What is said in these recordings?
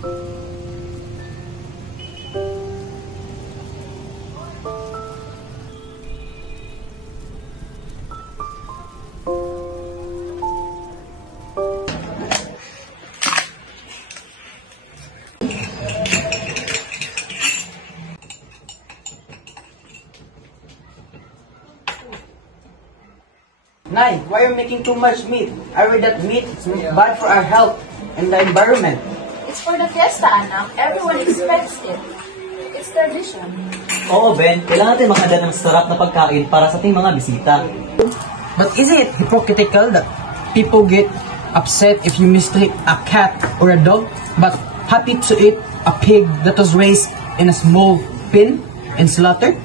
Nay, why are you making too much meat? I read that meat is bad for our health and the environment. It's for the fiesta, anak. Everyone expects it. It's tradition. Oo, Ben. Kailangan natin makahanda ng sarap na pagkain para sa ating mga bisita. But isn't it hypocritical that people get upset if you mistreat a cat or a dog, but happy to eat a pig that was raised in a small pen and slaughtered?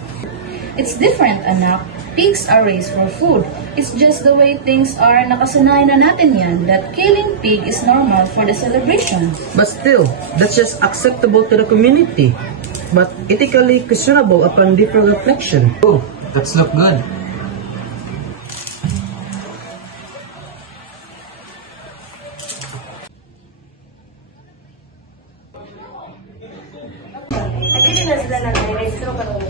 It's different, anak. Pigs are raised for food. It's just the way things are. Nakasanayan na natin yan that killing pig is normal for the celebration. But still, that's just acceptable to the community, but ethically questionable upon deeper reflection. Oh, that's look good.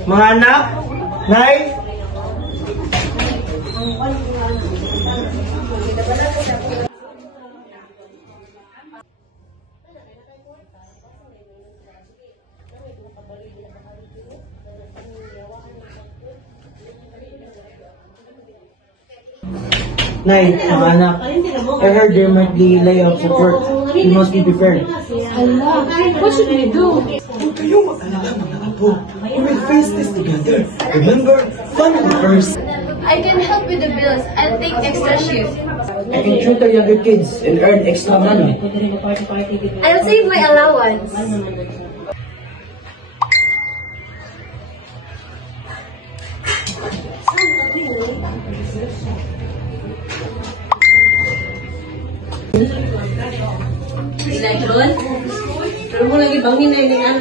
Mga anak, Nay, Nay, mga anak, I heard there might be layoffs at work. You must be prepared. Allah, what should we do? Huwag kayong mag-alala mga apo. We will face this together. Remember, family first. I can help with the bills. I'll take extra shift. I can tutor younger kids and earn extra money. I'll save my allowance.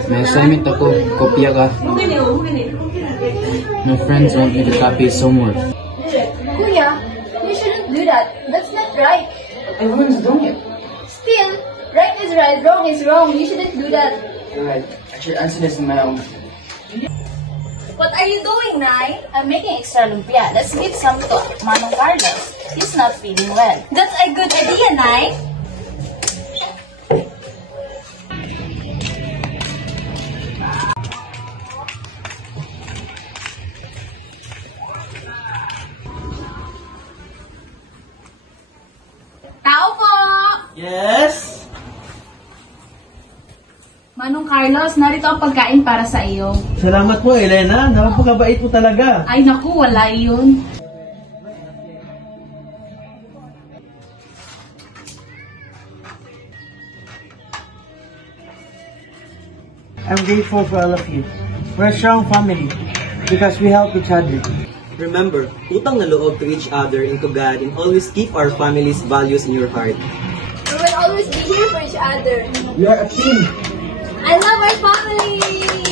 May assignment ako, kopya ka. My friends want me to copy his homework. Kuya, you shouldn't do that. That's not right. Everyone's doing it. Still, right is right, wrong is wrong. You shouldn't do that. You're right. I should answer this on my own. What are you doing, Nay? I'm making extra lumpia. Let's give some to Manong Carlos. He's not feeling well. That's a good idea, Nay. Tao po! Yes? Manong Carlos, narito ang pagkain para sa iyo. Salamat po, Elena. Napakabait po talaga. Ay naku, wala yun. I'm grateful for all of you. We're a strong family because we help each other. Remember, utang na loob to each other and to God and always keep our family's values in your heart. We will always be here for each other. We are a team. I love our family!